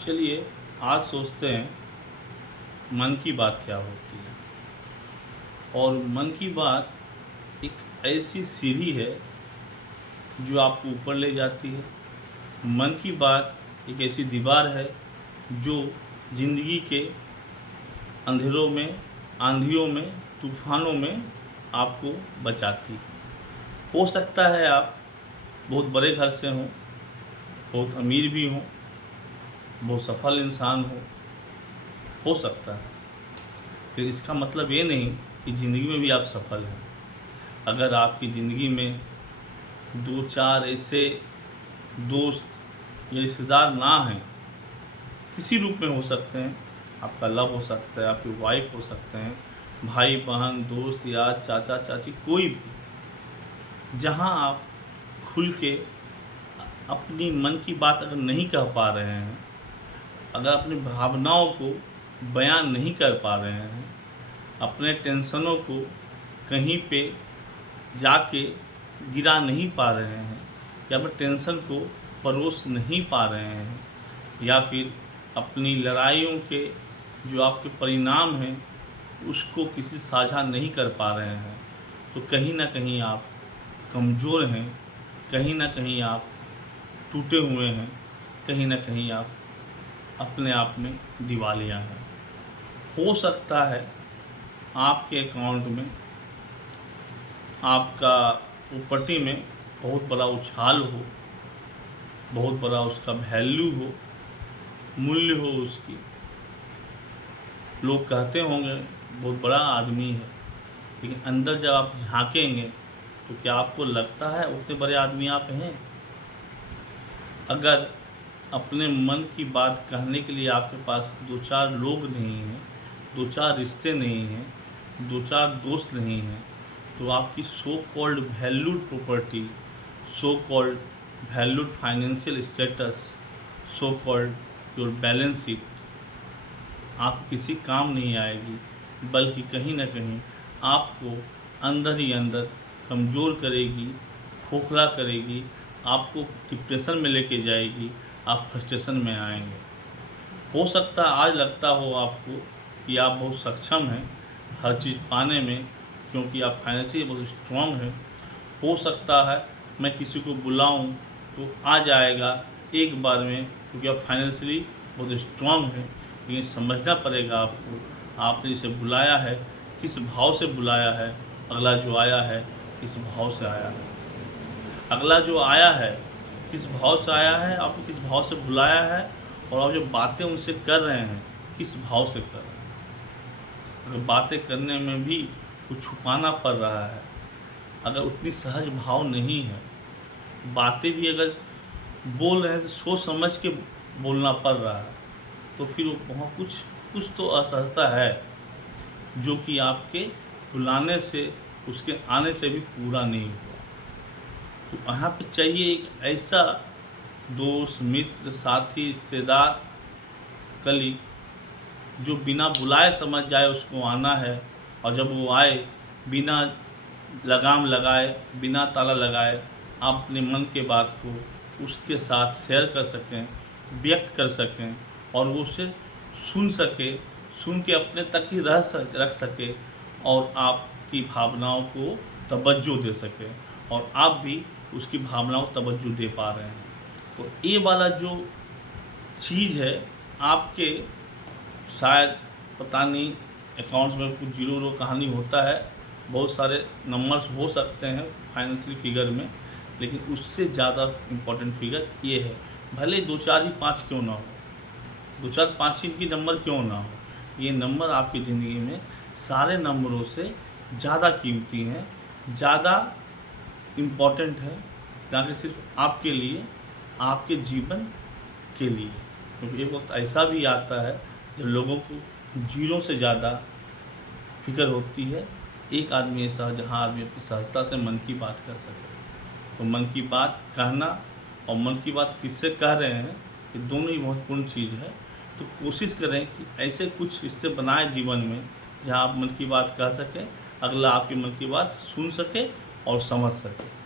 चलिए आज सोचते हैं मन की बात क्या होती है। और मन की बात एक ऐसी सीढ़ी है जो आपको ऊपर ले जाती है। मन की बात एक ऐसी दीवार है जो ज़िंदगी के अंधेरों में, आंधियों में, तूफानों में आपको बचाती है। हो सकता है आप बहुत बड़े घर से हों, बहुत अमीर भी हों, बहुत सफल इंसान हो सकता है। फिर इसका मतलब ये नहीं कि ज़िंदगी में भी आप सफल हैं। अगर आपकी ज़िंदगी में दो चार ऐसे दोस्त या रिश्तेदार ना हैं, किसी रूप में हो सकते हैं, आपका लव हो सकता है, आपकी वाइफ हो सकते हैं, भाई बहन, दोस्त, यार, चाचा चाची, कोई भी, जहां आप खुल के अपनी मन की बात अगर नहीं कह पा रहे हैं, अगर अपनी भावनाओं को बयान नहीं कर पा रहे हैं, अपने टेंशनों को कहीं पे जाके गिरा नहीं पा रहे हैं, या फिर टेंशन को परोस नहीं पा रहे हैं, या फिर अपनी लड़ाइयों के जो आपके परिणाम हैं उसको किसी साझा नहीं कर पा रहे हैं, तो कहीं ना कहीं आप कमज़ोर हैं, कहीं ना कहीं आप टूटे हुए हैं, कहीं ना कहीं आप अपने आप में दिवालिया हैं। हो सकता है आपके अकाउंट में, आपका प्रॉपर्टी में बहुत बड़ा उछाल हो, बहुत बड़ा उसका वैल्यू हो, मूल्य हो उसकी। लोग कहते होंगे बहुत बड़ा आदमी है, लेकिन अंदर जब आप झांकेंगे तो क्या आपको लगता है उतने बड़े आदमी आप हैं? अगर अपने मन की बात कहने के लिए आपके पास दो चार लोग नहीं हैं, दो चार रिश्ते नहीं हैं, दो चार दोस्त नहीं हैं, तो आपकी so called valued property, so called valued financial status, so called your balance sheet आप किसी काम नहीं आएगी, बल्कि कहीं ना कहीं आपको अंदर ही अंदर कमज़ोर करेगी, खोखला करेगी, आपको डिप्रेशन में लेके जाएगी, आप फ्रस्ट्रेशन में आएंगे। हो सकता है आज लगता हो आपको कि आप बहुत सक्षम हैं हर चीज़ पाने में, क्योंकि आप फाइनेंशियली बहुत स्ट्रांग हैं। हो सकता है मैं किसी को बुलाऊं तो आ जाएगा एक बार में, क्योंकि आप फाइनेंशियली बहुत स्ट्रांग हैं। लेकिन समझना पड़ेगा आपको, आपने इसे बुलाया है, किस भाव से बुलाया है, अगला जो आया है किस भाव से आया है, अगला जो आया है किस भाव से आया है, आपको किस भाव से बुलाया है, और आप जो बातें उनसे कर रहे हैं किस भाव से कर रहे हैं। अगर बातें करने में भी कुछ छुपाना पड़ रहा है, अगर उतनी सहज भाव नहीं है, बातें भी अगर बोल रहे हैं तो सोच समझ के बोलना पड़ रहा है, तो फिर वहाँ कुछ तो असहजता है जो कि आपके बुलाने से, उसके आने से भी पूरा नहीं हुआ। तो यहाँ पे चाहिए एक ऐसा दोस्त, मित्र, साथी, रिश्तेदार, कलीग जो बिना बुलाए समझ जाए उसको आना है, और जब वो आए बिना लगाम लगाए, बिना ताला लगाए, आप अपने मन के बात को उसके साथ शेयर कर सकें, व्यक्त कर सकें, और वो उसे सुन सके, सुन के अपने तक ही रख सके, और आपकी भावनाओं को तवज्जो दे सके, और आप भी उसकी भावनाओं को तवज्जो दे पा रहे हैं। तो ये वाला जो चीज़ है आपके, शायद पता नहीं अकाउंट्स में कुछ जीरो कहानी होता है, बहुत सारे नंबर्स हो सकते हैं फाइनेंशियल फिगर में, लेकिन उससे ज़्यादा इम्पोर्टेंट फिगर ये है। भले दो चार ही पाँच क्यों ना हो, दो चार पाँच ही की नंबर क्यों ना हो, ये नंबर आपकी ज़िंदगी में सारे नंबरों से ज़्यादा कीमती हैं, ज़्यादा इम्पोर्टेंट है, ना कि सिर्फ आपके लिए, आपके जीवन के लिए। क्योंकि एक वक्त ऐसा भी आता है जब लोगों को जीरो से ज़्यादा फिक्र होती है। एक आदमी ऐसा जहाँ आदमी अपनी सहजता से मन की बात कर सके। तो मन की बात कहना और मन की बात किससे कह रहे हैं, ये दोनों ही महत्वपूर्ण चीज़ है। तो कोशिश करें कि ऐसे कुछ रिश्ते बनाएं जीवन में जहाँ आप मन की बात कह सकें, अगला आपकी मन की बात सुन सके और समझ सके।